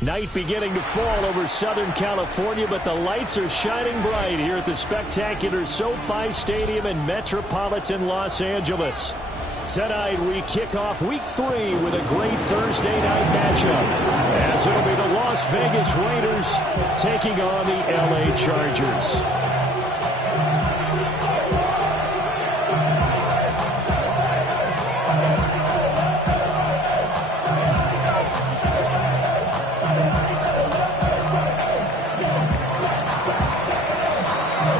Night beginning to fall over Southern California, but the lights are shining bright here at the spectacular SoFi Stadium in metropolitan Los Angeles. Tonight we kick off Week 3 with a great Thursday night matchup, as it'll be the Las Vegas Raiders taking on the LA Chargers.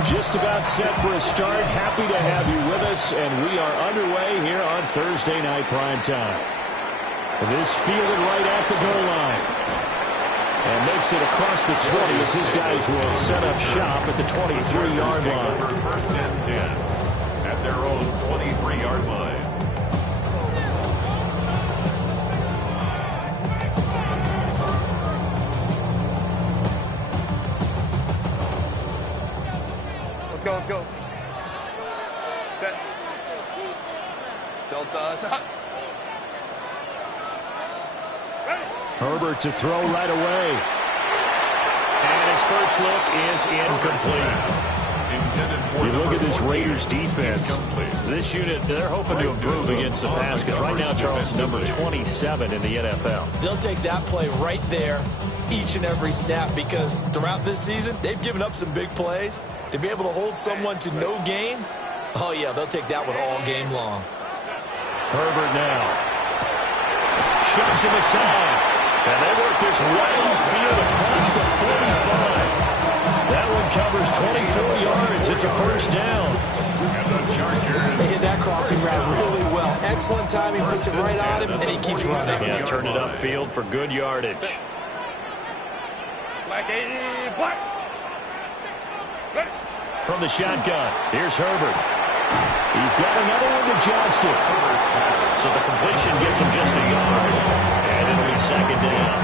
Just about set for a start. Happy to have you with us, and we are underway here on Thursday Night Primetime. This fielded right at the goal line. And makes it across the 20 as his guys will set up shop at the 23-yard line. First and 10 at their own 23-yard line. Let's go. Set. Delta. Stop. Herbert to throw right away. And his first look is incomplete. You look at this Raiders defense. This unit, they're hoping to improve against the pass, because right now, Charles, number 27 in the NFL. They'll take that play right there each and every snap, because throughout this season, they've given up some big plays. To be able to hold someone to no gain, oh, yeah, they'll take that one all game long. Herbert now. Shoves him aside. And they work this right upfield across the 45. That one covers 24 yards. It's a first down. They hit that crossing route really well. Excellent timing, puts it right on him, and he keeps running. Yeah, turn it upfield for good yardage. Black. From the shotgun, here's Herbert. He's got another one to Johnston. So the completion gets him just a yard. And it'll be second down.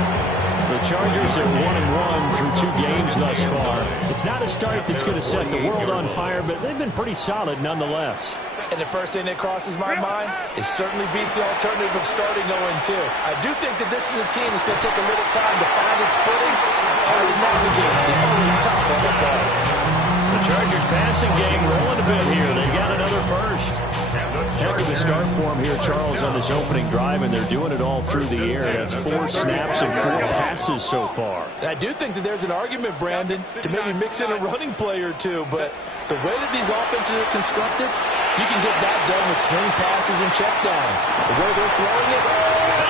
The Chargers are 1-1 through 2 games thus far. It's not a start that's going to set the world on fire, but they've been pretty solid nonetheless. And the first thing that crosses my mind, it certainly beats the alternative of starting 0-2. I do think that this is a team that's going to take a little time to find its footing, hard to navigate. They're always tough on the ball. The Chargers passing game rolling a bit here. They got another first. Heck of a start for him here, Charles, on this opening drive, and they're doing it all through the air. That's 4 snaps and 4 passes so far. I do think that there's an argument, Brandon, to maybe mix in a running play or two, but the way that these offenses are constructed, you can get that done with swing passes and checkdowns. The way they're throwing it,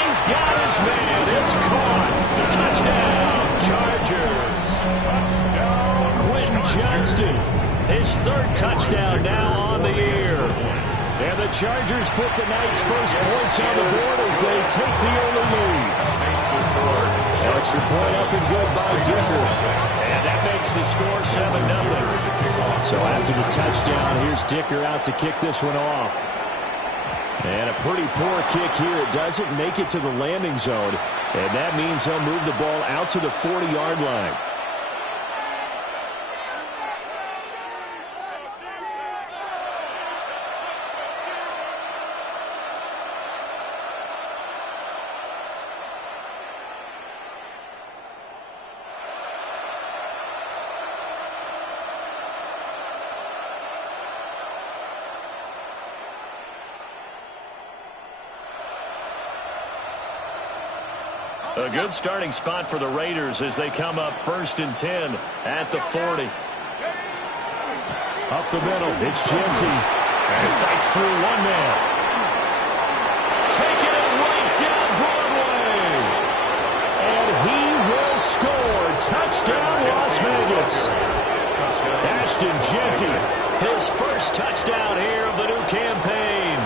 he's got his man. It's caught. Touchdown, Chargers. Quentin Johnston, his 3rd touchdown now on the year. And the Chargers put the night's first points on the board as they take the early lead. Extra point up and good by Dicker. And that makes the score 7-0. So after the touchdown, here's Dicker out to kick this one off. And a pretty poor kick here. It doesn't make it to the landing zone. And that means he'll move the ball out to the 40-yard line. A good starting spot for the Raiders as they come up 1st and 10 at the 40. Up the middle, it's Genty. And fights through one man. Taking it right down Broadway. And he will score. Touchdown, Las Vegas. Ashton Genty, his first touchdown here of the new campaign.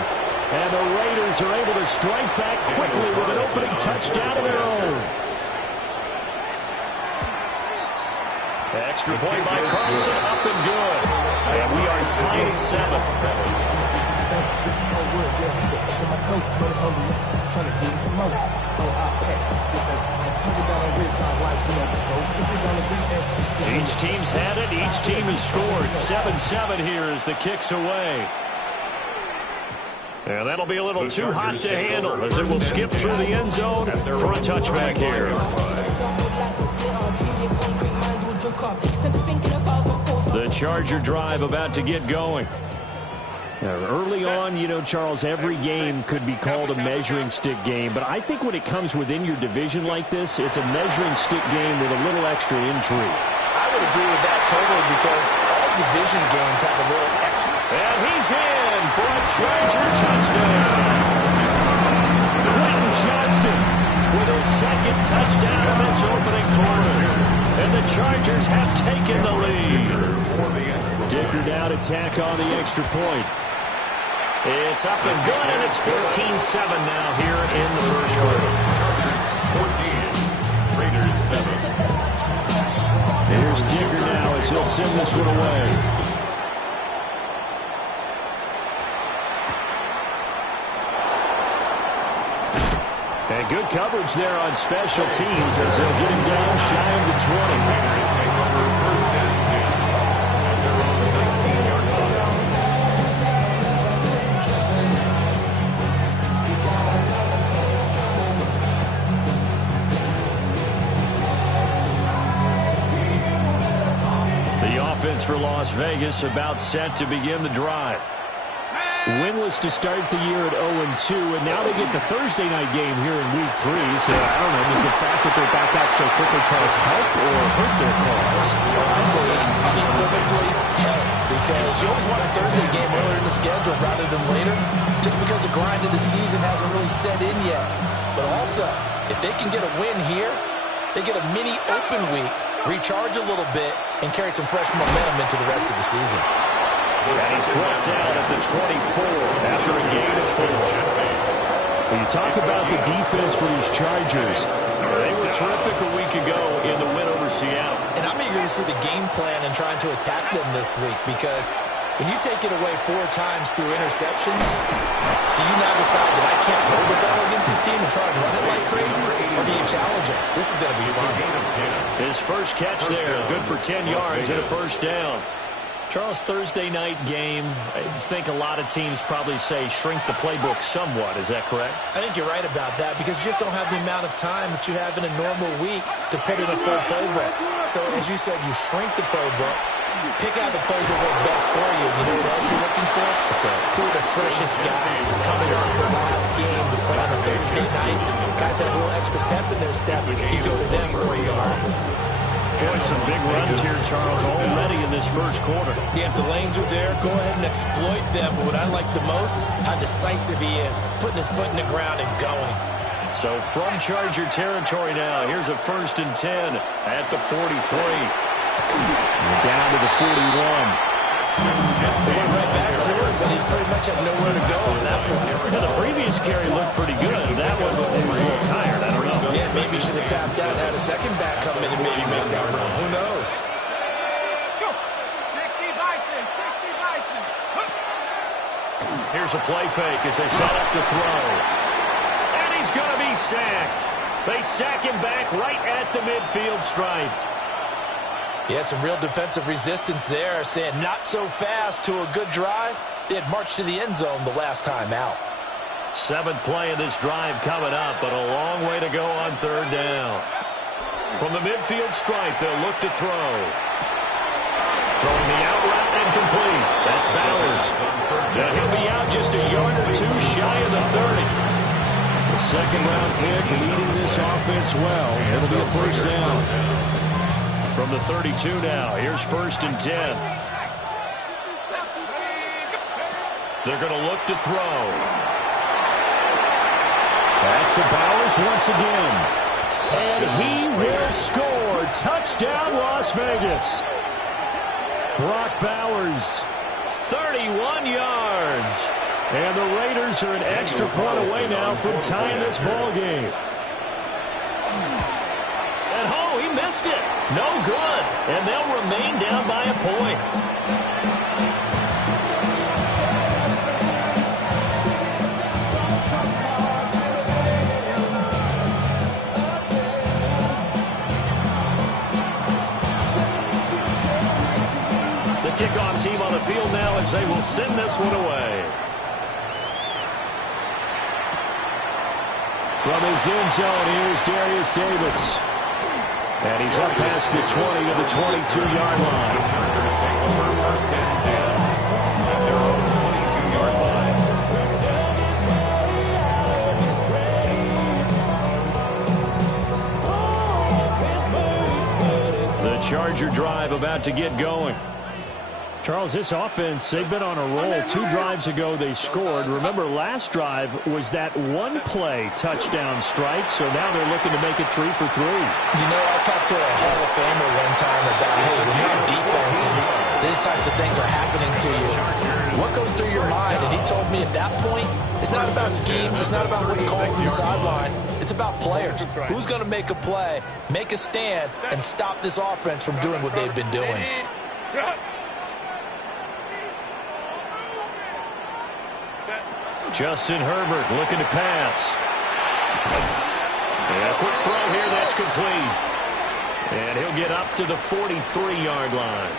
And the Raiders are able to strike back quickly with an opening touchdown of their own. Extra point by Carlson, up and good. And we are tied at 7. Each team's had it. Each team has scored. 7-7 here as the kick's away. And that'll be a little too hot to handle as it will skip through the end zone for a touchback here. The Charger drive about to get going. Now, early on, you know, Charles, every game could be called a measuring stick game. But I think when it comes within your division like this, it's a measuring stick game with a little extra intrigue. I would agree with that totally because all division games have a little extra. And he's in for a Charger touchdown. Quentin Johnston with his second touchdown in this opening quarter. And the Chargers have taken the lead. Dicker now to tack on the extra point. It's up and good, and it's 14-7 now here in the first quarter. Chargers 14, Raiders 7. Here's Dicker now as he'll send this one away. And good coverage there on special teams as they'll get him down shy of the 20. Raiders take over 1st and 10 at their own 19-yard line. The offense for Las Vegas about set to begin the drive. Winless to start the year at 0-2, and now they get the Thursday night game here in Week 3. So, I don't know, does the fact that they're back out so quickly, Charles, help or hurt their cause? Well, I say unequivocally help because you always want a Thursday game earlier in the schedule rather than later just because the grind of the season hasn't really set in yet. But also, if they can get a win here, they get a mini open week, recharge a little bit, and carry some fresh momentum into the rest of the season. And he's brought down at the 24 after a gain of 4. When you talk about the defense for these Chargers, they were terrific a week ago in the win over Seattle. And I'm eager to see the game plan and trying to attack them this week because when you take it away 4 times through interceptions, do you now decide that I can't throw the ball against this team and try and run it like crazy? Or do you challenge it? This is going to be fun. His first catch there, good for 10 yards and a first down. Charles, Thursday night game, I think a lot of teams probably say shrink the playbook somewhat. Is that correct? I think you're right about that because you just don't have the amount of time that you have in a normal week to put in a full playbook. So, as you said, you shrink the playbook, pick out the plays that work best for you. You know what else you're looking for? Who are the freshest guys coming off the last game to play on a Thursday night? Guys have a little extra pep in their step. You go to them early on offense. Boy, some big runs here, Charles, already in this first quarter. Yeah, if the lanes are there, go ahead and exploit them. But what I like the most, how decisive he is, putting his foot in the ground and going. So from Charger territory now, here's a 1st and 10 at the 43. Down to the 41. They went right back to it, but he pretty much had nowhere to go on that point. Yeah, the previous carry looked pretty good. That one was a little tired. I don't know. Yeah, maybe he should have tapped out and had a second back come in and maybe make that run. Who knows? 60 Bison, 60 Bison. Here's a play fake as they set up to throw. And he's going to be sacked. They sack him back right at the midfield stripe. Yeah, some real defensive resistance there, saying not so fast to a good drive. They had marched to the end zone the last time out. 7th play of this drive coming up, but a long way to go on 3rd down. From the midfield stripe, they'll look to throw. Throwing the out route and complete. That's Bowers. Now he'll be out just a yard or 2 shy of the 30. second-round pick leading this offense well. It'll be a first down. From the 32 now, here's 1st and 10. They're going to look to throw. That's to Bowers once again. And he will score. Touchdown, Las Vegas. Brock Bowers, 31 yards. And the Raiders are an extra point away now from tying this ball game. And oh, he missed it. No good. And they'll remain down by a point. The kickoff team on the field now as they will send this one away. From his end zone, here's Darius Davis. And he's up past the 20 to the 22-yard line. The Chargers take over 1st and 10 at their own 22-yard line. The Charger drive about to get going. Charles, this offense, they've been on a roll. 2 drives ago, they scored. Remember, last drive was that one-play touchdown strike, so now they're looking to make it 3 for 3. You know, I talked to a Hall of Famer one time about, hey, when you're on defense and these types of things are happening to you, what goes through your mind? And he told me at that point, it's not about schemes, it's not about what's called from the sideline. It's about players. Who's going to make a play, make a stand, and stop this offense from doing what they've been doing? Justin Herbert looking to pass. And a quick throw here, that's complete. And he'll get up to the 43-yard line.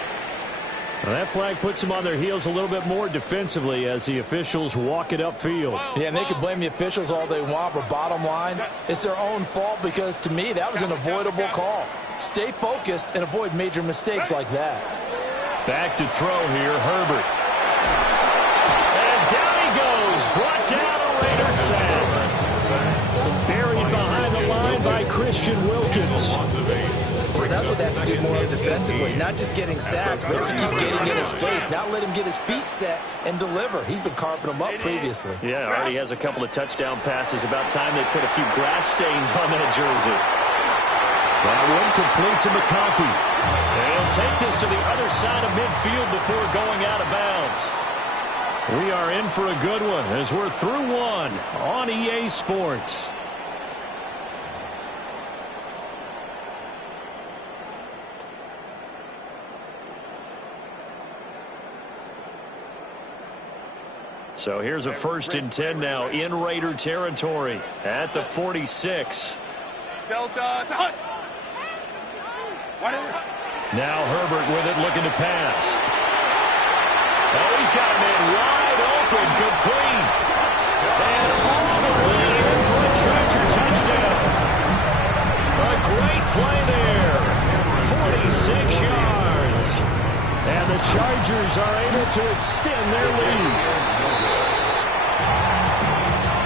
Well, that flag puts them on their heels a little bit more defensively as the officials walk it upfield. Yeah, and they can blame the officials all they want, but bottom line, it's their own fault because, to me, that was an avoidable call. Stay focused and avoid major mistakes like that. Back to throw here, Herbert. And down he goes, brought down a Raider sack. Buried behind the line by Christian Wilkins. That's what they have to do more defensively, not just getting sacks, but to keep getting in his face, not let him get his feet set and deliver. He's been carving them up previously. Yeah, already has a couple of touchdown passes. About time they put a few grass stains on that jersey. That one complete to McConkey. They'll take this to the other side of midfield before going out of bounds. We are in for a good one as we're through one on EA Sports. So here's a 1st and 10 now in Raider territory at the 46. Now Herbert with it, looking to pass. Oh, he's got a man wide open, complete. And all the way in for a Charger touchdown. A great play there. 46 yards. And the Chargers are able to extend their lead.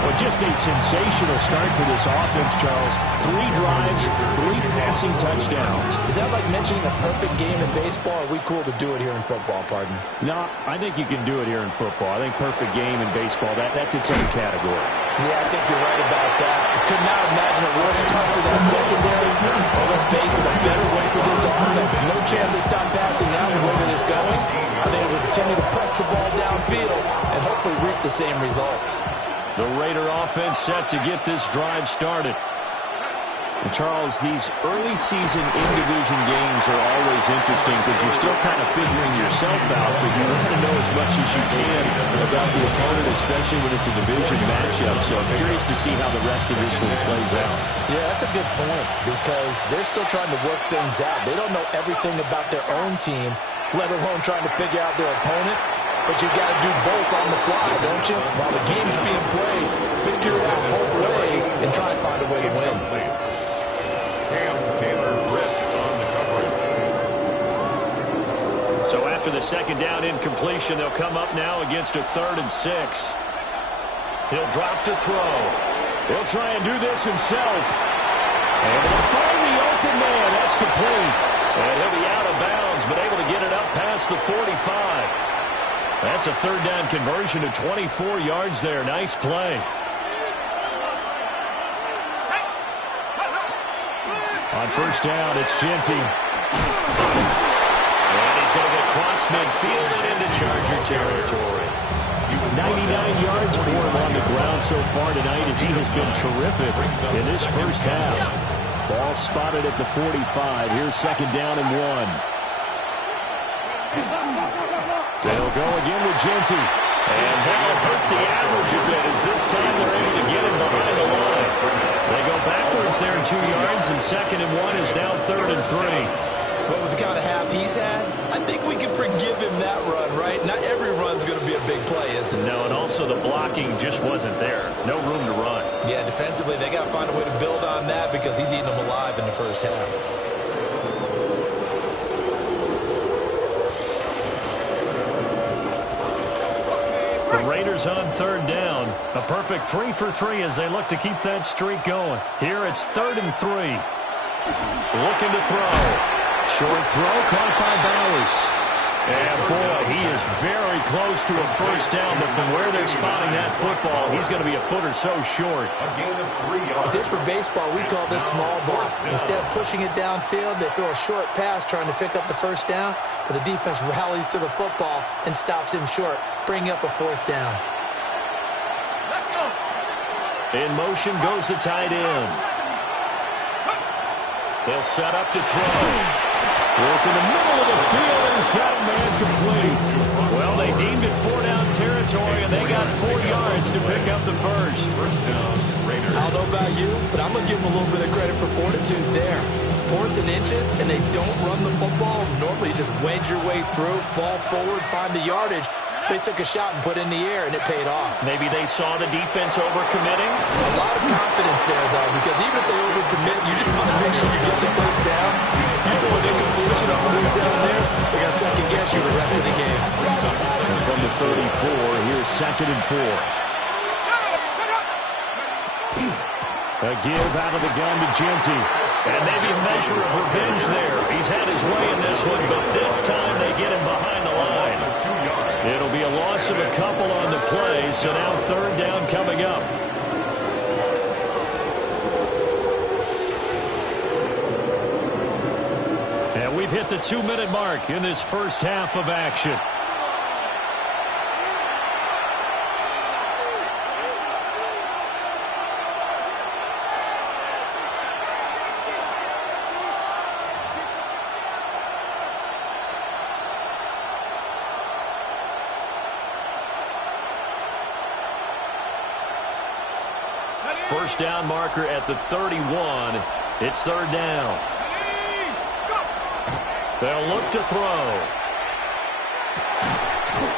Well, just a sensational start for this offense, Charles. 3 drives, 3 passing touchdowns. Is that like mentioning a perfect game in baseball? Or are we cool to do it here in football, pardon? No, I think you can do it here in football. I think perfect game in baseball, that's its own category. Yeah, I think you're right about that. I could not imagine a worse start for that secondary. Well, let's face it, a better way for this offense. No chance they stop passing now the way that it's going. I think we'll continue to press the ball downfield and hopefully reap the same results. The Raider offense set to get this drive started. And Charles, these early season in-division games are always interesting because you're still kind of figuring yourself out, but you want to know as much as you can about the opponent, especially when it's a division matchup. So I'm curious to see how the rest of this one plays out. Yeah, that's a good point because they're still trying to work things out. They don't know everything about their own team, let alone trying to figure out their opponent. But you got to do both on the fly, don't you? While the game's being played, figure it out both ways and try and find a way to win. Taylor ripped on the coverage. So after the second down incompletion, they'll come up now against a 3rd and 6. He'll drop to throw. He'll try and do this himself. And he'll find the open man. That's complete. And he'll be out of bounds, but able to get it up past the 45. That's a third down conversion to 24 yards there. Nice play. On first down, it's Genty. And he's going to get cross midfield and into Charger territory. 99 yards for him on the ground so far tonight as he has been terrific in this first half. Ball spotted at the 45. Here's second down and 1. They'll go again with Genty. And that'll hurt the average a bit as this time they're able to get him behind the line. They go backwards there 2 yards, and second and 1 is now third and 3. But with the kind of half he's had, I think we can forgive him that run, right? Not every run's going to be a big play, is it? No, and also the blocking just wasn't there. No room to run. Yeah, defensively, they got to find a way to build on that because he's eating them alive in the first half. The Raiders on third down. A perfect 3 for 3 as they look to keep that streak going. Here it's third and 3. Looking to throw. Short throw caught by Bowers. And boy, he is very close to a first down, but from where they're spotting that football, he's going to be a foot or so short. If this were baseball, we call this small ball. Instead of pushing it downfield, they throw a short pass trying to pick up the first down, but the defense rallies to the football and stops him short, bringing up a fourth down. Let's go. In motion goes the tight end. They'll set up to throw. Work in the middle of the field, and he's got a man complete. Well, they deemed it 4-down territory, and they got 4 yards to pick up the first. First down, Raiderz. I don't know about you, but I'm going to give them a little bit of credit for fortitude there. 4th and inches, and they don't run the football. Normally, you just wedge your way through, fall forward, find the yardage. They took a shot and put it in the air, and it paid off. Maybe they saw the defense overcommitting. A lot of confidence there, though, because even if they overcommit, you just want to make sure you get the first down. You throw an incompletion on 4th down there, they're going to second-guess you the rest of the game. And from the 34, here's second and 4. A give out of the gun to Genty. And maybe a measure of revenge there. He's had his way in this one, but this time they get him behind the line. It'll be a loss of a couple on the play, so now third down coming up. And we've hit the 2-minute mark in this first half of action. First down marker at the 31. It's third down. They'll look to throw.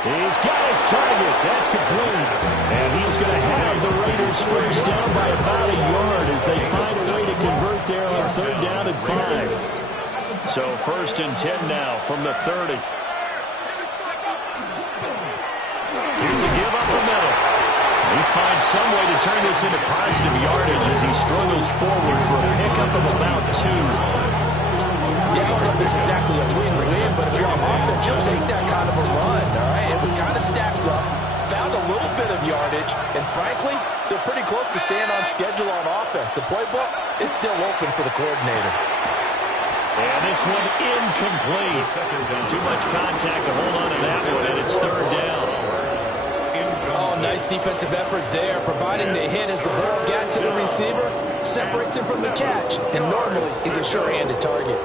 He's got his target. That's complete. And he's going to have the Raiders first down by about a yard as they find a way to convert there on third down and 5. So first and 10 now from the 30. Here's a give up the middle. He finds some way to turn this into positive yardage as he struggles forward for a pickup of about 2. Yeah, I don't know if it's exactly a win-win, but if you're on offense, you'll take that kind of a run, all right? It was kind of stacked up, found a little bit of yardage, and frankly, they're pretty close to staying on schedule on offense. The playbook is still open for the coordinator. And this one incomplete. Too much contact to hold on to that one, and it's third down. Oh, nice defensive effort there, providing the hit as the ball got to the receiver, separates him from the catch, and normally he's a sure-handed target.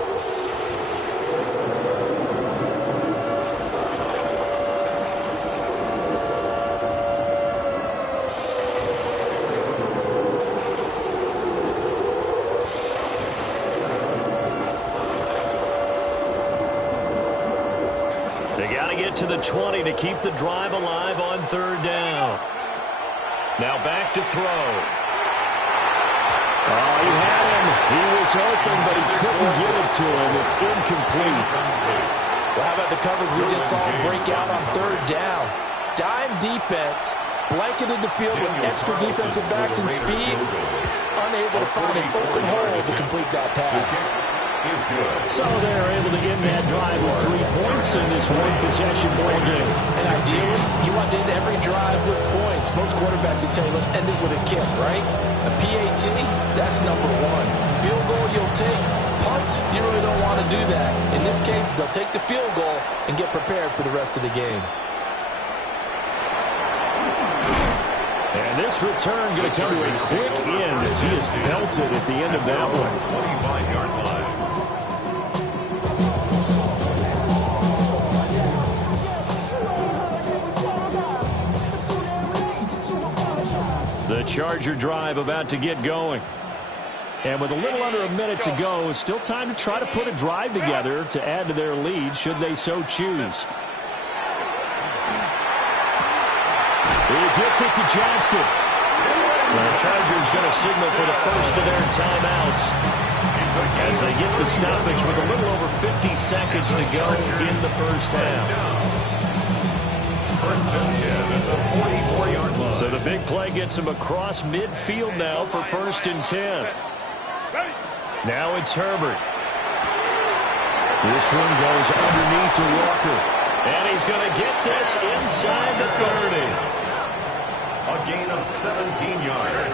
To the 20 to keep the drive alive on third down. Now back to throw. Oh, he had him. He was open, but he couldn't get it to him. It's incomplete. Well, how about the coverage we just saw break out on third down? Dime defense, blanketed the field with extra defensive backs and speed, unable to find an open hole to complete that pass. So they're able to end that drive with 3 points in this one-possession ball game. And ideally, you want to end every drive with points. Most quarterbacks will tell you, let's end it with a kick, right? A PAT, that's number one. Field goal you'll take. Punts, you really don't want to do that. In this case, they'll take the field goal and get prepared for the rest of the game. And this return going to come to a quick end as he is belted at the end of that one. 25-yard line. The Charger drive about to get going. And with a little under a minute to go, it's still time to try to put a drive together to add to their lead should they so choose. He gets it to Johnston. The Chargers going to signal for the first of their timeouts as they get the stoppage with a little over 50 seconds to go in the first half. First and 10 at the 44-yard line. So the big play gets him across midfield now for first and 10. Now it's Herbert. This one goes underneath to Walker. And he's going to get this inside the 30. A gain of 17 yards.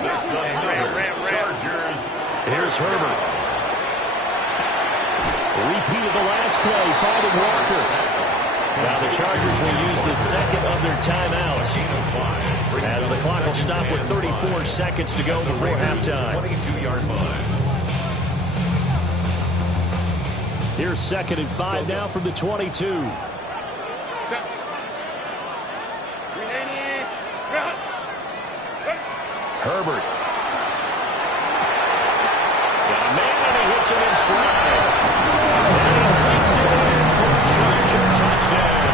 That's another Chargers. Here's Herbert. Repeat of the last play, finding Walker. Now the Chargers will use the second of their timeouts as the clock will stop with 34 seconds to go before halftime. 22-yard line. Here's 2nd and 5 now from the 22. Herbert. Got a man and he hits him in stride. And he takes it in for a Charger touchdown.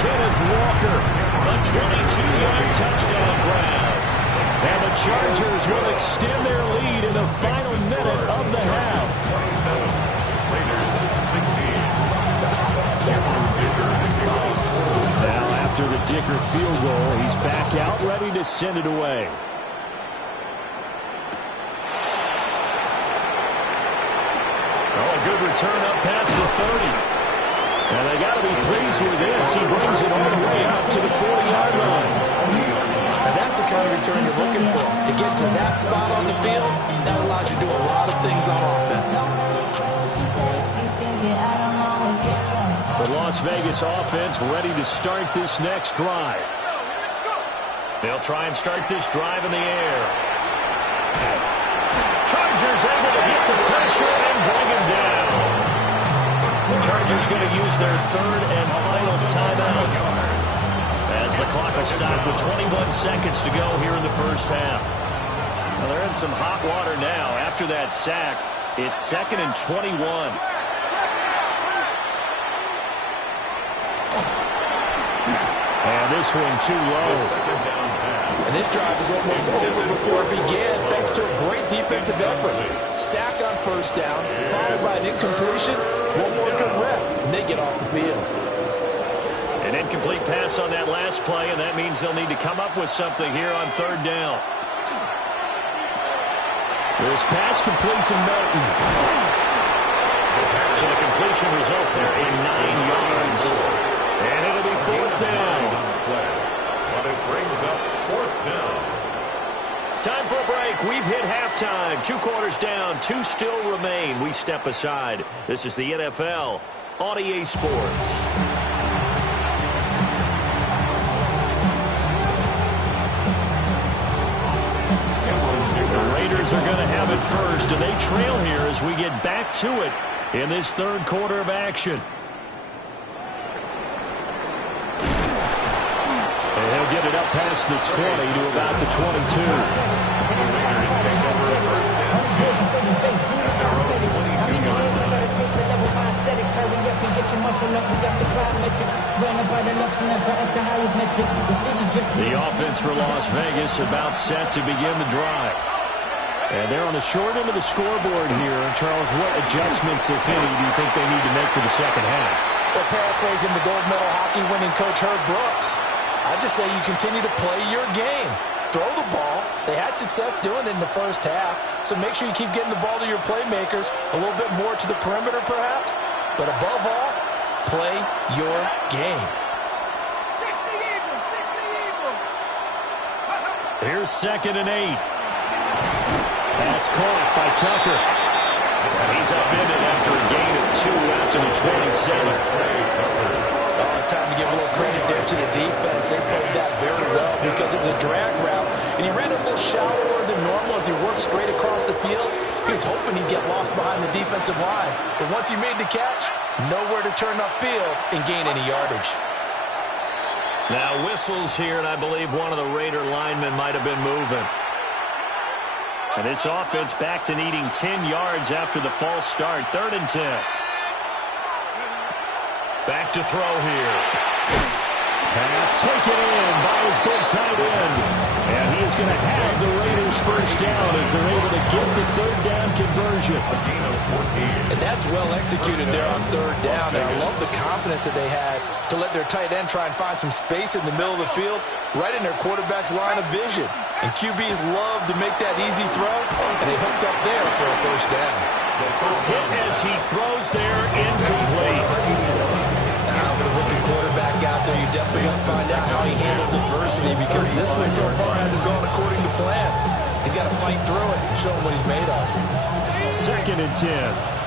Kenneth Walker, a 22-yard touchdown grab. And the Chargers will extend their lead in the final minute of the half. 27. Raiders 16. Now after the Dicker field goal, he's back out ready to send it away. Oh, a good return up past the 30. And they got to be pleased with this. He brings it all the way up to the 40-yard line. And that's the kind of return you're looking for. To get to that spot on the field, that allows you to do a lot of things on offense. The Las Vegas offense ready to start this next drive. They'll try and start this drive in the air. Chargers able to get the pressure and bring him down. The Chargers going to use their third and final timeout as the clock will stop with 21 seconds to go here in the first half. Well, they're in some hot water now. After that sack, it's 2nd and 21. And this one too low. And this drive is almost over before it began, thanks to a great defensive effort. Sack on first down, followed by an incompletion. One more good rep, and they get off the field. An incomplete pass on that last play, and that means they'll need to come up with something here on third down. This pass complete to Melton. So the completion results there in 9 yards. And it'll be fourth down. But it brings up fourth down. Time for a break. We've hit halftime. 2 quarters down. 2 still remain. We step aside. This is the NFL on EA Sports. The Raiders are going to have it first, and they trail here as we get back to it in this third quarter of action. And he'll get it up past the 20 to about the 22. The offense for Las Vegas about set to begin the drive. And they're on the short end of the scoreboard here. Charles, what adjustments, if any, do you think they need to make for the second half? Or paraphrasing the gold medal hockey winning coach Herb Brooks, I just say you continue to play your game. Throw the ball. They had success doing it in the first half, so make sure you keep getting the ball to your playmakers, a little bit more to the perimeter perhaps, but above all, play your game. 60 Eagles, 60 Eagles. Here's 2nd and 8. That's caught by Tucker. And he's upended after a gain of 2 after the 27. Oh, it's time to give a little credit there to the defense. They played that very well because it was a drag route, and he ran a little shallower than normal as he worked straight across the field. He was hoping he'd get lost behind the defensive line, but once he made the catch, nowhere to turn upfield and gain any yardage. Now whistles here, and I believe one of the Raider linemen might have been moving. And this offense back to needing 10 yards after the false start. 3rd and 10. Back to throw here. Pass taken in by his big tight end. And he is going to have the Raiders first down as they're able to get the 3rd down conversion. A gain of 14. And that's well executed there on 3rd down. And I love the confidence that they had to let their tight end try and find some space in the middle of the field, right in their quarterback's line of vision. And QBs love to make that easy throw, and they hooked up there for a first down. Hit as he throws there, incomplete. Now with a rookie quarterback out there, you're definitely going to find out how he handles adversity, because this one so far hasn't gone according to plan. He's got to fight through it and show him what he's made of. 2nd and 10.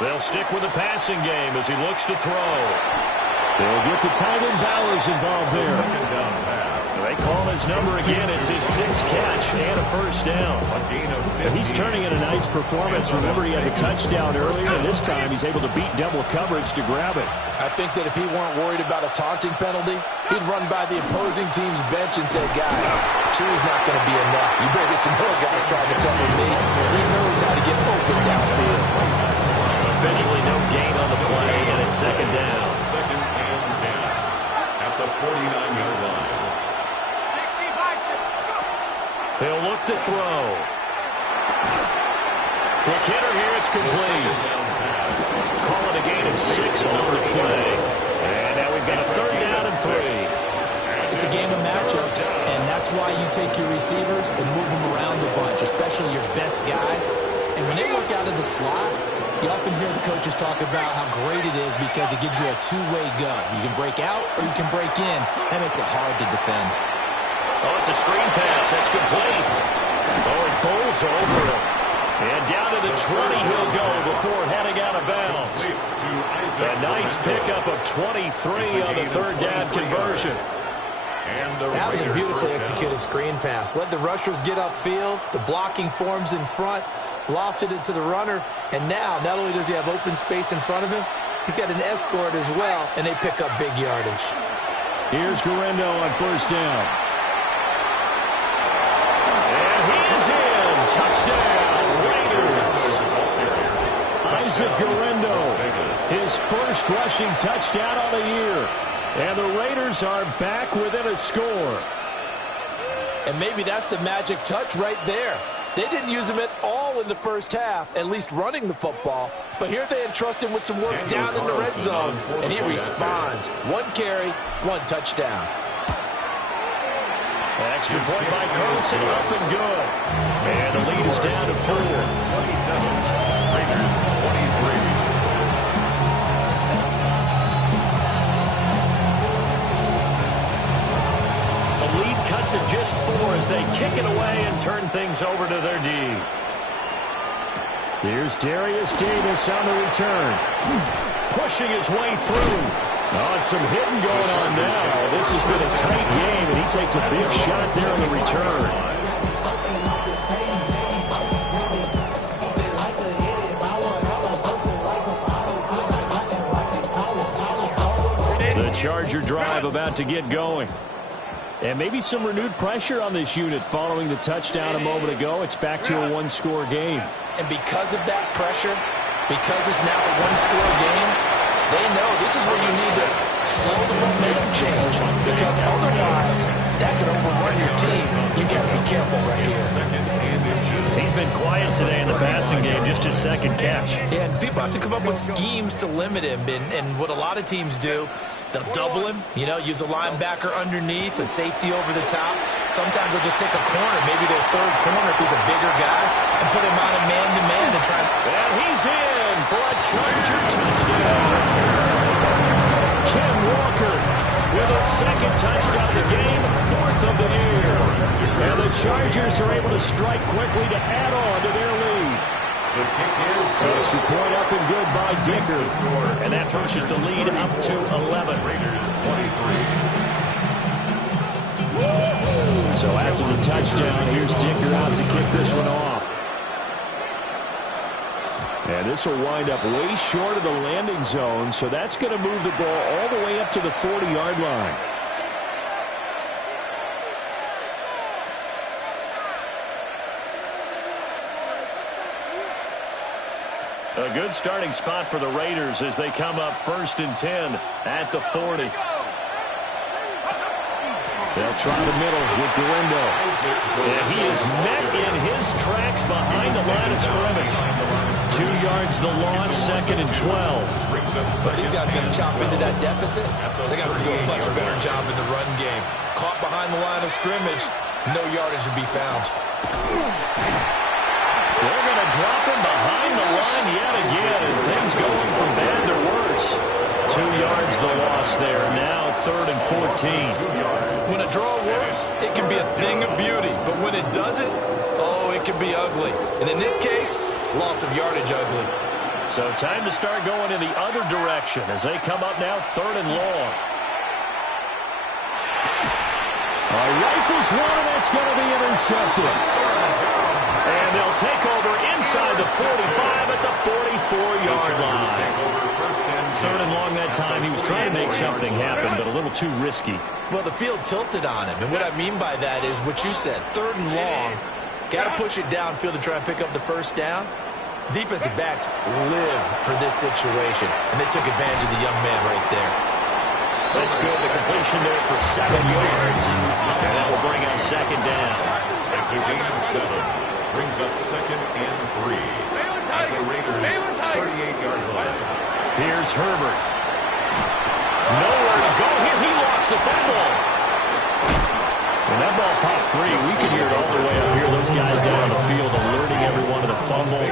They'll stick with the passing game as he looks to throw. They'll get the tight end Bowers involved there. Second down pass. They call his number again. It's his 6th catch and a first down. A gain of 15. He's turning in a nice performance. Remember, he had the touchdown earlier, and this time he's able to beat double coverage to grab it. I think that if he weren't worried about a taunting penalty, he'd run by the opposing team's bench and say, guys, 2 is not going to be enough. You better get some more guys trying to cover me. He knows how to get open downfield. Officially no gain on the play, and it's 2nd down. 2nd and 10 at the 49-yard line. 60 bicep. They'll look to throw. Quick hitter here, it's complete. Call it a gain of 6 on the play. And now we've got a 3rd down and 3. It's a game of matchups, and that's why you take your receivers and move them around a bunch, especially your best guys. And when they work out of the slot, you often hear the coaches talk about how great it is because it gives you a two-way go. You can break out or you can break in. That makes it hard to defend. Oh, it's a screen pass. That's complete. Oh, it bowls over him. And down to the 20 he'll go before heading out of bounds. A nice pickup of 23 on the 3rd down conversion. That was a beautifully executed screen pass. Let the rushers get upfield. The blocking forms in front. Lofted it to the runner. And now, not only does he have open space in front of him, he's got an escort as well, and they pick up big yardage. Here's Garendo on 1st down. And he's in. Touchdown, Raiders. Isaac Garendo, his first rushing touchdown on the year. And the Raiders are back within a score. And maybe that's the magic touch right there. They didn't use him at all in the first half, at least running the football. But here they entrust him with some work down in the red zone, and he responds. 1 carry, 1 touchdown. Extra point by Carlson, up and good. And the lead is down to 4. 27. Raiders 23. Lead cut to just 4 as they kick it away and turn things over to their D. Here's Darius Davis on the return. Pushing his way through. Oh, and some hitting going on now. This has been a tight game, and he takes a big shot there on the return. The Charger drive about to get going. And maybe some renewed pressure on this unit following the touchdown a moment ago. It's back to a 1-score game. And because of that pressure, because it's now a 1-score game, they know this is where you need to slow the momentum change, because otherwise that could overrun your team. You got to be careful right here. He's been quiet today in the passing game, just his second catch. Yeah, and people have to come up with schemes to limit him, and what a lot of teams do, they'll double him, use a linebacker underneath, a safety over the top. Sometimes they'll just take a corner, maybe their third corner if he's a bigger guy, and put him on a man-to-man and try. And he's in for a Charger touchdown. Ken Walker with a second touchdown of the game, fourth of the year. And the Chargers are able to strike quickly to add on to their lead. The kick is Extra point up and good by Dicker. And that pushes the lead up to 11. Raiders 23. So after the touchdown, here's Dicker out to kick this one off. And this will wind up way short of the landing zone, so that's going to move the ball all the way up to the 40-yard line. A good starting spot for the Raiders as they come up 1st and 10 at the 40. They'll try the middle with Galindo. And he is met in his tracks behind the line of scrimmage. 2 yards the loss, 2nd and 12. But these guys are going to chop into that deficit. They got to do a much better job in the run game. Caught behind the line of scrimmage, no yardage to be found. They're going to drop him behind the line yet again, and things going from bad to worse. 2 yards the loss there. Now 3rd and 14. When a draw works, it can be a thing of beauty. But when it doesn't, oh, it can be ugly. And in this case, loss of yardage ugly. So time to start going in the other direction as they come up now 3rd and long. Rifles one, and that's going to be intercepted. And they'll take over inside the 45 at the 44-yard line. 3rd and long that time. He was trying to make something happen, but a little too risky. Well, the field tilted on him. And what I mean by that is what you said. 3rd and long. Got to push it downfield to try and pick up the first down. Defensive backs live for this situation. And they took advantage of the young man right there. That's good. The completion there for 7 yards. And that will bring up 2nd down. That's a gain of 7. Brings up 2nd and 3. At the Raiders 38-yard line. Here's Herbert. Nowhere to go here. He lost the football. When that ball popped free, we could hear it all the way up here. Those guys down on the field alerting everyone to the fumble.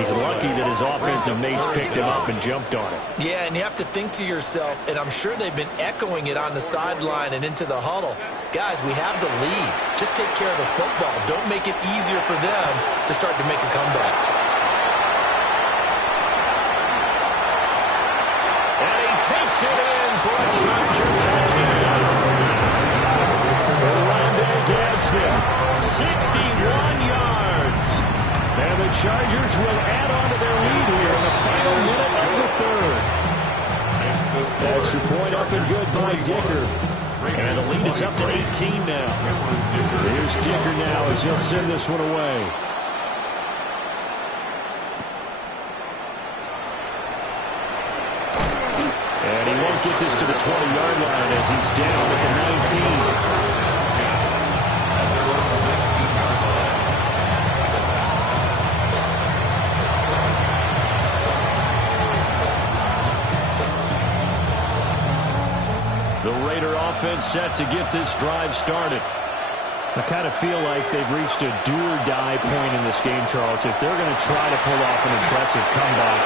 He's lucky that his offensive mates picked him up and jumped on it. Yeah, and you have to think to yourself, and I'm sure they've been echoing it on the sideline and into the huddle. Guys, we have the lead. Just take care of the football. Don't make it easier for them to start to make a comeback. And he takes it in for a Charger touchdown. Gadsden, 61 yards. And the Chargers will add on to their lead here in the final minute of the 3rd. Extra point up and good by Dicker. And the lead is up to 18 now. Here's Dicker now as he'll send this one away. And he won't get this to the 20-yard line as he's down at the 19. The Raider offense set to get this drive started. I kind of feel like they've reached a do-or-die point in this game, Charles. If they're going to try to pull off an impressive comeback,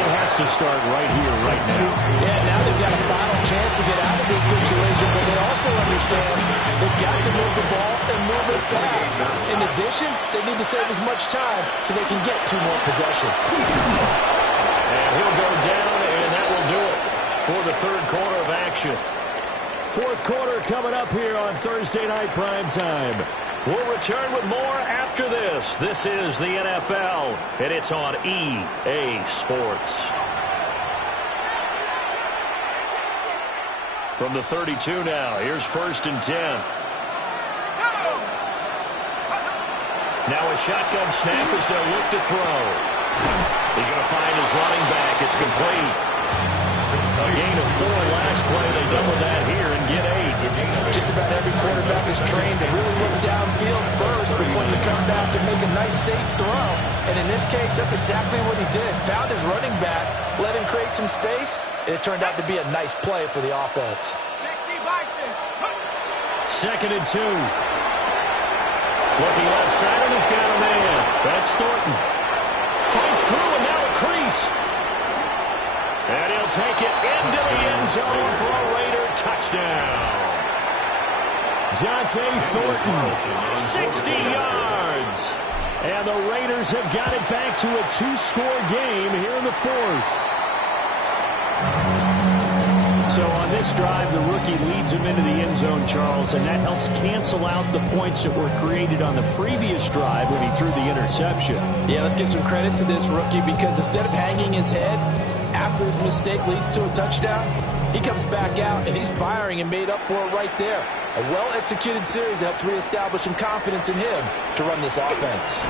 it has to start right here, right now. Yeah, now they've got a final chance to get out of this situation, but they also understand they've got to move the ball and move it fast. In addition, they need to save as much time so they can get 2 more possessions. And he'll go down, and that will do it for the 3rd quarter of action. 4th quarter coming up here on Thursday Night Primetime. We'll return with more after this. This is the NFL, and it's on EA Sports. From the 32 now, here's 1st and 10. Now a shotgun snap as they'll look to throw. He's going to find his running back. It's complete. A gain of 4 last play. They double that here and get 8. Just about every quarterback is trained to really look downfield first before you come back and make a nice, safe throw. And in this case, that's exactly what he did. Found his running back, let him create some space, and it turned out to be a nice play for the offense. 60 Bisons. 2nd and 2. Looking left side, and he's got a man. That's Thornton. Fights through, and now a crease. And he'll take it into the end zone for a Raider touchdown. Dante Thornton, 60 yards. And the Raiders have got it back to a 2-score game here in the 4th. So on this drive, the rookie leads him into the end zone, Charles, and that helps cancel out the points that were created on the previous drive when he threw the interception. Yeah, let's give some credit to this rookie because instead of hanging his head after his mistake leads to a touchdown, he comes back out and he's firing and made up for it right there. A well-executed series helps reestablish some confidence in him to run this offense.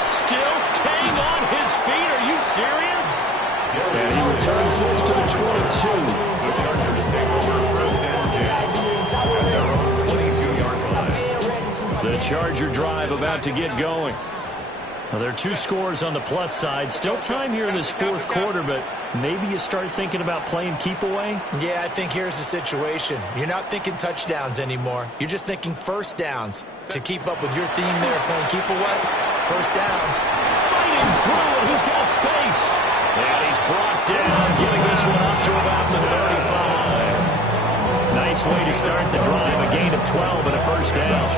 Still staying on his feet. Are you serious? And he returns this to the 22. The Chargers take over first and 10 at their own 22-yard line. The Charger drive about to get going. Well, there are 2 scores on the plus side. Still time here in this 4th quarter, but maybe you start thinking about playing keep away? Yeah, I think here's the situation. You're not thinking touchdowns anymore. You're just thinking first downs. To keep up with your theme there, playing keep away, first downs. Fighting through, and he's got space. And he's brought down, getting this one up to about the 35. Nice way to start the drive, a gain of 12 and a first down.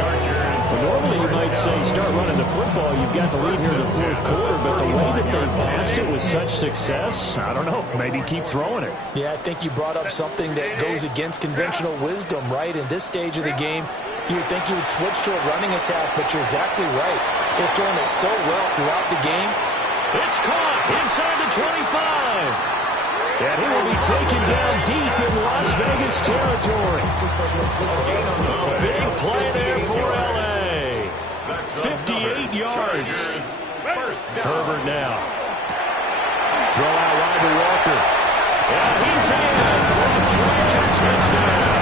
Well, normally you might say start running the football. You've got the lead here in the 4th quarter, but the way that they've passed it with such success, I don't know, maybe keep throwing it. Yeah, I think you brought up something that goes against conventional wisdom, right? In this stage of the game, you would think you would switch to a running attack, but you're exactly right. They're throwing it so well throughout the game. It's caught inside the 25. And he will be taken down deep in Las Vegas territory. A big play there for L.A. 58 yards. Herbert now. Throw out Ryder Walker. And he's in for a Georgia touchdown.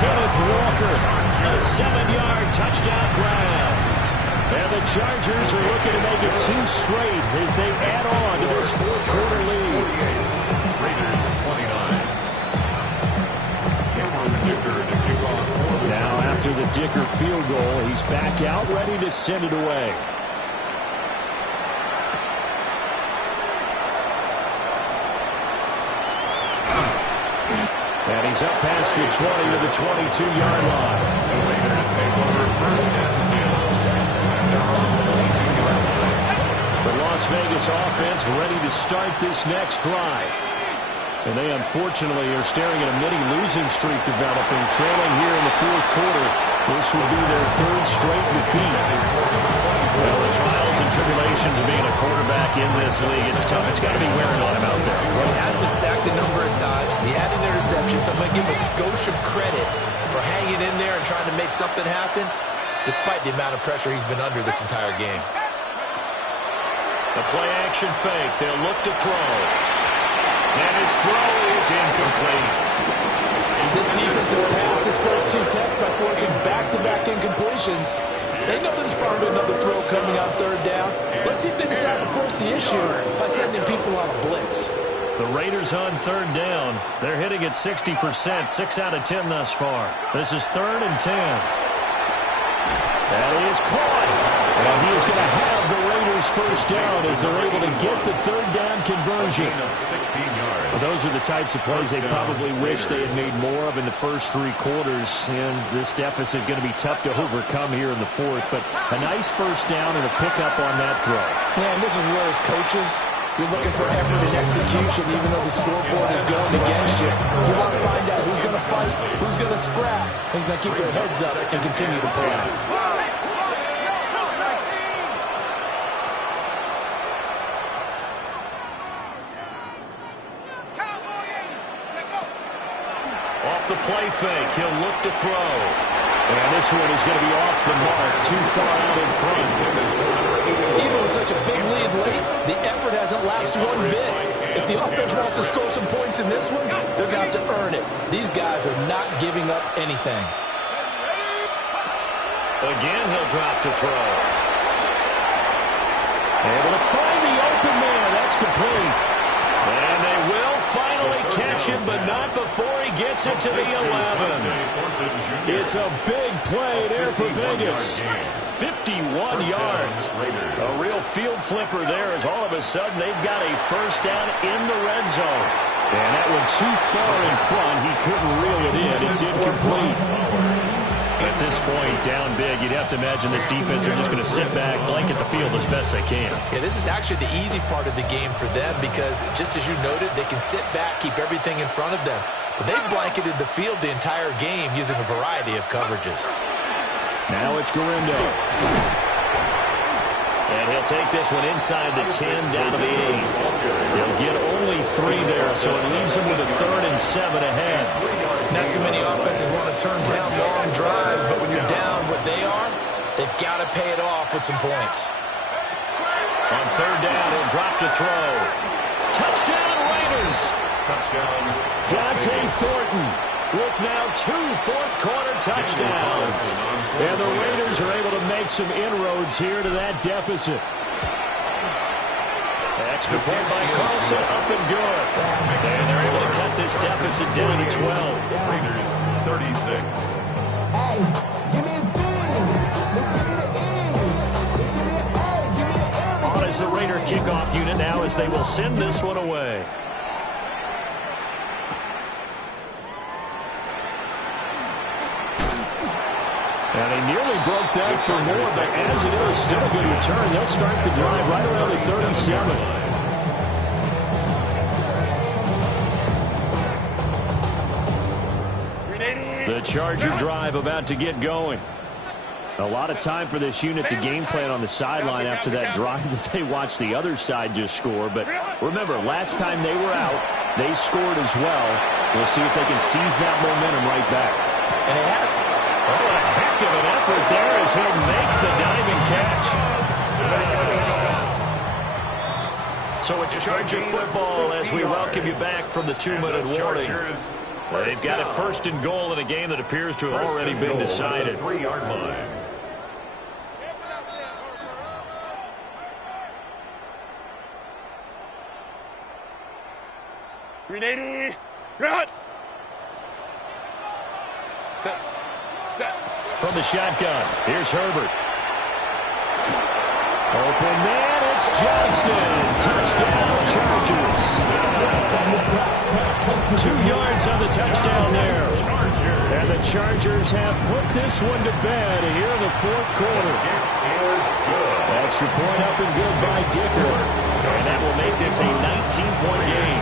Kenneth Walker, a 7-yard touchdown grab. And the Chargers are looking to make it 2 straight as they add on to this 4th quarter lead. Raiders 29. Now after the Dicker field goal, he's back out ready to send it away. And he's up past the 20 to the 22-yard line. The Raiders take over first and 10. The Las Vegas offense ready to start this next drive. And they unfortunately are staring at a mini losing streak developing, trailing here in the 4th quarter. This would be their 3rd straight defeat. Well, the trials and tribulations of being a quarterback in this league, it's tough. It's got to be wearing on him out there. Well, he has been sacked a number of times. He had an interception, so I'm going to give him a skosh of credit for hanging in there and trying to make something happen, despite the amount of pressure he's been under this entire game. The play-action fake. They'll look to throw. And his throw is incomplete. This defense has passed its first 2 tests by forcing back-to-back incompletions. They know there's probably another throw coming on 3rd down. Let's see if they decide to force the issue by sending people on a blitz. The Raiders on 3rd down. They're hitting at 60%, 6 out of 10 thus far. This is 3rd and 10. That is caught. And he is going to have the Raiders first down as they're able to get the 3rd down conversion. Well, those are the types of plays they probably wish they had made more of in the first 3 quarters. And this deficit going to be tough to overcome here in the 4th. But a nice first down and a pickup on that throw. Yeah, and this is where as coaches, you're looking for effort and execution even though the scoreboard is going against you. You want to find out who's going to fight, who's going to scrap, who's going to keep their heads up and continue to play. The play fake. He'll look to throw. And this one is going to be off the mark. Too far out in front. Even with such a big lead late, the effort hasn't lapsed one bit. If the offense wants to score some points in this one, they're going to have to earn it. These guys are not giving up anything. Again, he'll drop to throw. Able to find the open man. That's complete. And they will finally catch him, but not before he gets it to the 11. It's a big play there for Vegas. 51 yards. A real field flipper there as all of a sudden they've got a first down in the red zone. And that one too far in front. He couldn't reel it in. It's incomplete. At this point, down big, you'd have to imagine this defense are just going to sit back, blanket the field as best they can. Yeah, this is actually the easy part of the game for them because, just as you noted, they can sit back, keep everything in front of them. But they've blanketed the field the entire game using a variety of coverages. Now it's Garindo. And he'll take this one inside the 10 down to the 8. He'll get only 3 there, so it leaves him with a 3rd and 7 ahead. Not too many offenses want to turn down long drives, but when you're down what they are, they've got to pay it off with some points. On 3rd down, he'll drop to throw. Touchdown, Raiders! Touchdown. Dante Thornton with now 2 fourth-quarter touchdowns. And the Raiders are able to make some inroads here to that deficit. Extra point by Carlson, up and good. And they're able to cut this deficit down to 12. Raiders 36. Hey, give me a D. Give me the E. Give me an A. Give me an M. On is the Raider kickoff unit now as they will send this one away. And he nearly broke that for more, but as it is, still a good return. They'll start the drive right around the 37. The Charger drive about to get going. A lot of time for this unit to game plan on the sideline after that drive that they watched the other side just score. But remember, last time they were out, they scored as well. We'll see if they can seize that momentum right back. And they have. Oh, a heck of an effort there as he'll make the diving catch. So it's Charger football as we welcome you back from the 2-minute warning. They've got it 1st and goal in a game that appears to have already been decided. 3-yard line. Ready, run! Set. From the shotgun, here's Herbert. Open man, it's Johnston. Touchdown, Chargers. 2 yards on the touchdown there. And the Chargers have put this one to bed here in the 4th quarter. Extra point up and good by Dicker. And that will make this a 19-point game.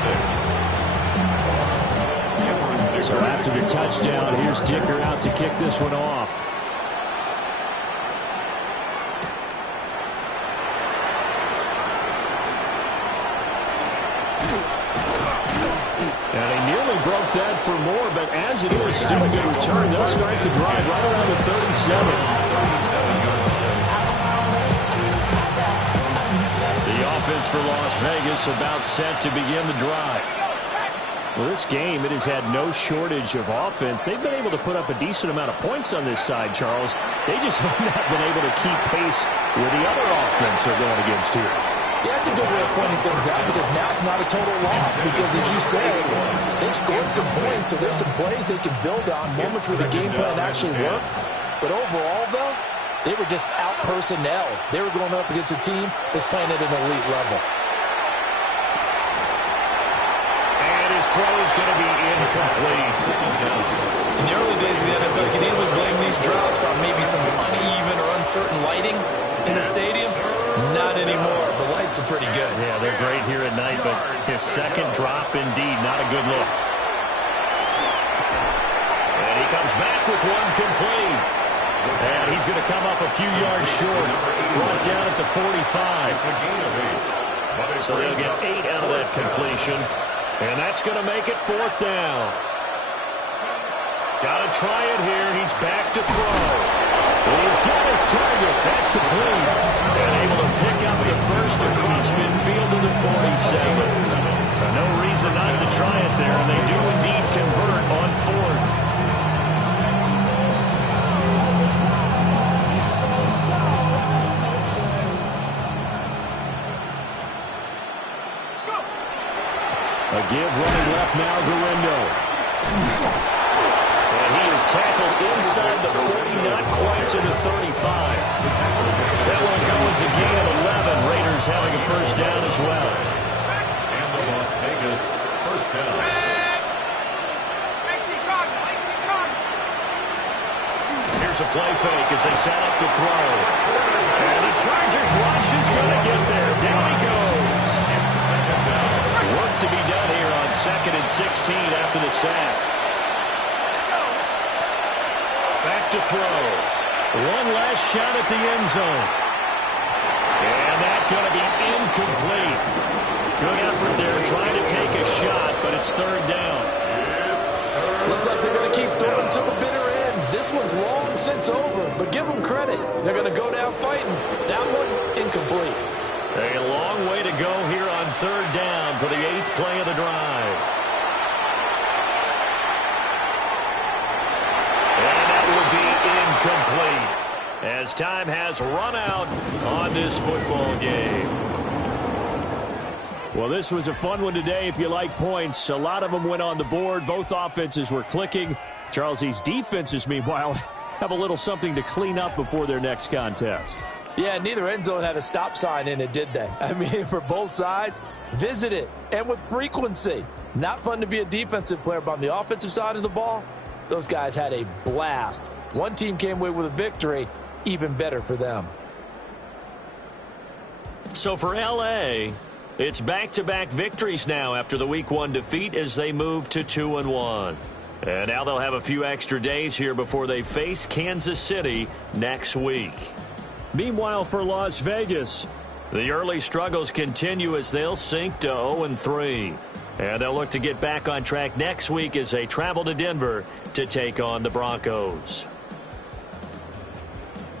36. So after the touchdown, here's Dicker out to kick this one off. And he nearly broke that for more, but as it is, still a good return. They'll start the drive right around the 37. The offense for Las Vegas about set to begin the drive. Well, this game, it has had no shortage of offense. They've been able to put up a decent amount of points on this side, Charles. They just have not been able to keep pace with the other offense they're going against here. Yeah, that's a good way of pointing things out because now it's not a total loss because, as you said, they've scored some points, so there's some plays they can build on, moments where the game plan actually worked. But overall, though, they were just out-personnel. They were going up against a team that's playing at an elite level. His throw is going to be incomplete. In the early days of the NFL, you could easily blame these drops on maybe some uneven or uncertain lighting in the stadium. Not anymore. The lights are pretty good. Yeah, they're great here at night, but his 2nd drop, indeed, not a good look. And he comes back with one complete. And he's going to come up a few yards short. Brought down at the 45. So they'll get 8 out of that completion. And that's going to make it 4th down. Got to try it here. He's back to throw. He's got his target. That's complete. And able to pick up the first across midfield to the 47. No reason not to try it there. They do indeed convert on fourth. A give running left now, Garindo. And he is tackled inside the 40, not quite to the 35. That will go as a gain of 11. Raiders having a first down as well. And the Las Vegas first down. Here's a play fake as they set up to throw. And the Chargers rush is going to get there. Down he goes. Work to be done here on 2nd and 16 after the sack. Back to throw. One last shot at the end zone. And that's going to be incomplete. Good effort there trying to take a shot, but it's third down. Looks like they're going to keep throwing to the bitter end. This one's long since over, but give them credit. They're going to go down fighting. That one, incomplete. A long way to go here on third down for the 8th play of the drive. And that will be incomplete as time has run out on this football game. Well, this was a fun one today if you like points. A lot of them went on the board. Both offenses were clicking. Charles, these defenses, meanwhile, have a little something to clean up before their next contest. Yeah, neither end zone had a stop sign in it, did they? I mean, for both sides, visit it, and with frequency. Not fun to be a defensive player, but on the offensive side of the ball, those guys had a blast. One team came away with a victory, even better for them. So for L.A., it's back-to-back victories now after the Week 1 defeat as they move to 2-1. And now they'll have a few extra days here before they face Kansas City next week. Meanwhile, for Las Vegas, the early struggles continue as they'll sink to 0-3. And they'll look to get back on track next week as they travel to Denver to take on the Broncos.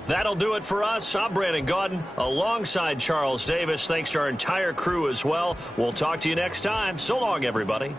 That'll do it for us. I'm Brandon Gaudin alongside Charles Davis. Thanks to our entire crew as well. We'll talk to you next time. So long, everybody.